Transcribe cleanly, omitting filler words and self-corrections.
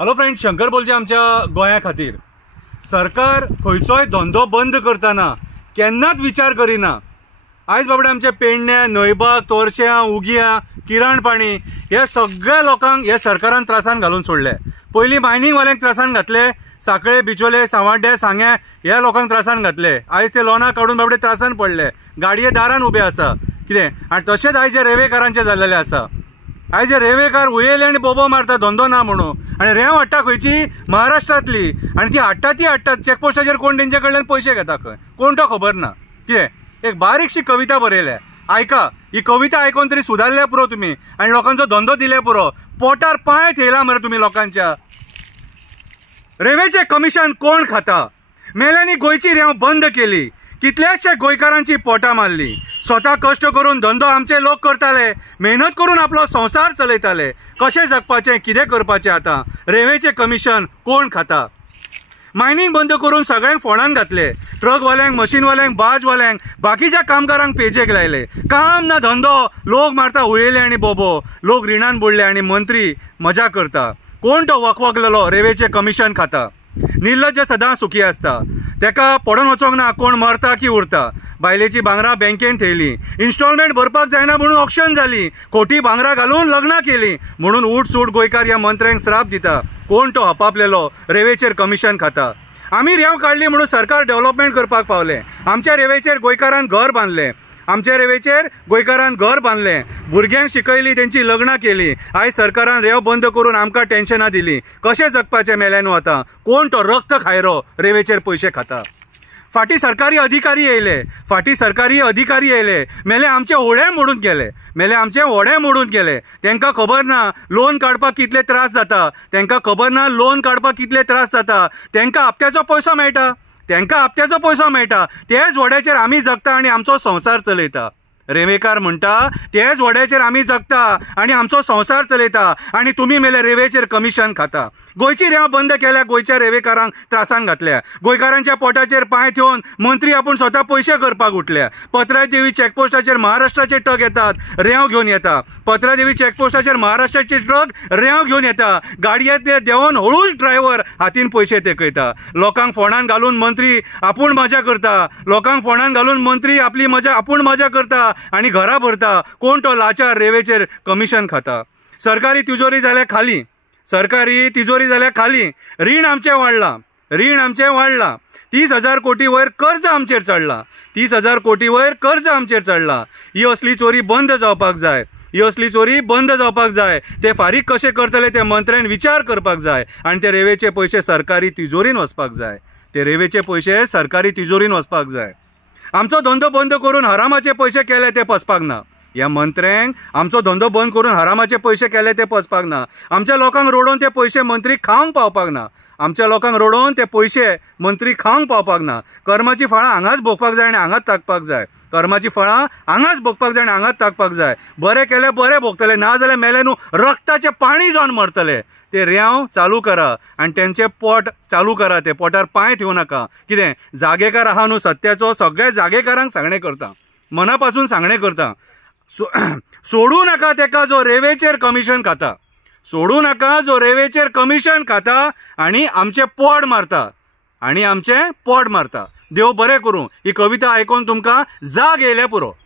Hello friends, Shankar बोलचे आमच्या गोंया खातीर सरकार खंयचोय धंदो बंद करतना केन्नाच विचार करिना। आयज बाबडे आमचे पेडण्या, नयबाग, तोरश्यां, उगिया, किरणपाणी हे सगळ्या लोकांक हे सरकारान त्रासान घालून सोडले। पयलीं मायनिंग वाल्यांक त्रासान घातले, साखळे, बिचोले, सांवाड्डे, सांग्या ह्या लोकांक त्रासान घातले। आयज ते लोना काडून बाबडे त्रासान पडले, गाडये दारान उबे आसा कितें। आनी तशेंच आयज हे रेवेकारांचे जाल्लेले आसा। आयज हे रेवेकार उयेले आनी बोबो मारता धंदो ना म्हणून, आनी रेंव हाडटा खंयची महाराष्ट्रांतली, आनी ती हाडटा चॅकपोस्टाचेर कोण तेंचे कडल्यान पयशे घेता खंय कोण तो खबर ना कितें। एक बारीकशी कविता बरयल्या, आयका ही कविता आयकून तरी सुदारल्या पुरो तुमी आनी लोकांचो धंदो दिले पुरो। पोटार पांय थेयला मरे तुमी लोकांच्या। रेवेचे कमिशन कोण खाता? मेल्यांनी गोंयची रेंव बंद केली, कितल्याशे गोंयकारांची पोटां मारली। स्वता कश्ट करून धंदो आमचे लोक करताले, मेहनत करून आपलो संसार चलयताले। कशें जगपाचें, कितें करपाचें आतां? रेवेचे कमिशन कोण खाता? मायनिंग बंद करून सगळ्यांक फोंडान घातले, ट्रकवाल्यांक, मशीनवाल्यांक, बाजवाल्यांक, बाकीच्या कामगारांक पेजेक लायले। काम ना धंदो, लोक मारता उयेले आनी बोबो, लोक रिणान बुडले आनी मंत्री मजा करता। कोण तो वखवकलेलो रेवेचे कमिशन खाता? निर्लज्ज सदां सुखी आसता, तेका पडून वचोंक ना कोण मरता की उरता। बायलेची भांगरां बँकेन थेयली, इन्स्टॉलमेंट भरपाक जायना म्हणून ऑक्शन जाली, खोटी भांगरां घालून लग्नां केली म्हणून उठसूट गोंयकार ह्या मंत्र्यांक श्राप दिता। कोण तो हपापलेलो रेवेचेर कमिशन खाता? आमी रेंव काडली म्हणून सरकार डेव्हलपमेंट करपाक पावले, आमच्या रेवेचेर गोंयकारान घर बांदलें, आमच्या रेवेचेर गोंयकारान घर बांदलें, भुरग्यांक शिकयली, तेंची लग्नां केली। आयज सरकारान रेंव बंद करून आमकां टेन्शनां दिली। कशें जगपाचें मेल्यान आतां? कोण तो रक्त खायरो रेवेचेर पयशे खाता? फाटीं सरकारी अधिकारी येयले, मेले आमचे ओडे मोडून गेले, तेंकां खबर ना लोन काडपाक कितले त्रास जाता, तेंकां हप्त्याचो पयसो मेळटा, तेच व्हड्याचेर आमी जगता आनी आमचो संसार चलयता। रेवेकार म्हणटा तेच व्हड्याचेर आमी जगता आनी आमचो संसार चलयता, आनी तुमी मेले रेवेचेर कमिशन खाता। गोंयची रेंव बंद केल्या, गोंयच्या रेवेकारांक त्रासान घातल्या, गोंयकारांच्या पोटाचेर पांय ठेवून मंत्री आपूण स्वता पयशे करपाक उठल्या। पत्रादेवी चॅकपोस्टाचेर महाराष्ट्राचे ट्रक येतात, रेंव घेवन येता, गाडयेंतले देंवन हळूच ड्रायव्हर हातीन पयशे तेकयता। लोकांक फोंडान घालून मंत्री आपूण मजा करता, आनी घरां भरता। कोण तो लाचार रेवेचेर कमिशन खाता? सरकारी तिजोरी जाल्या खाली, रीण आमचें वाडलां, 30,000 कोटी वयर कर्ज आमचेर चडला। ही असली चोरी बंद जावपाक जाय, ते फारीक कशें करतले ते मंत्र्यान विचार करपाक जाय, आनी ते रेवेचे पयशे सरकारी तिजोरीन वचपाक जाय। आमचो धंदो बंद करून हरामाचे पयशे केले ते पचपाक ना। ह्या मंत्र्यांक आमचो धंदो बंद करून हरामाचे पयशे केले ते पचपाक ना। आमच्या लोकांक रोडोवन ते पयशे मंत्री खावंक पावपाक ना। कर्माची फळां हांगाच भोगपाक जाय आनी हांगाच ताकपाक जाय। बरें केलें बरें भोगतले, ना जाल्यार मेले न्हू रक्ताचे पाणी जावन मरतले। ते रेंव चालू करा आनी तेंचे पोट चालू करा, ते पोटार पांय ठेवू नाका। कितें जागेकार आहा न्हू सत्याचो, सगळ्या जागेकारांक सांगणें करता, मनापासून सांगणें करता, सोडू नाका तेका जो रेवेचेर कमिशन खाता आनी आमचे पोट मारता। देव बरें करूं। ही कविता आयकून तुमकां जाग येयल्या पुरो।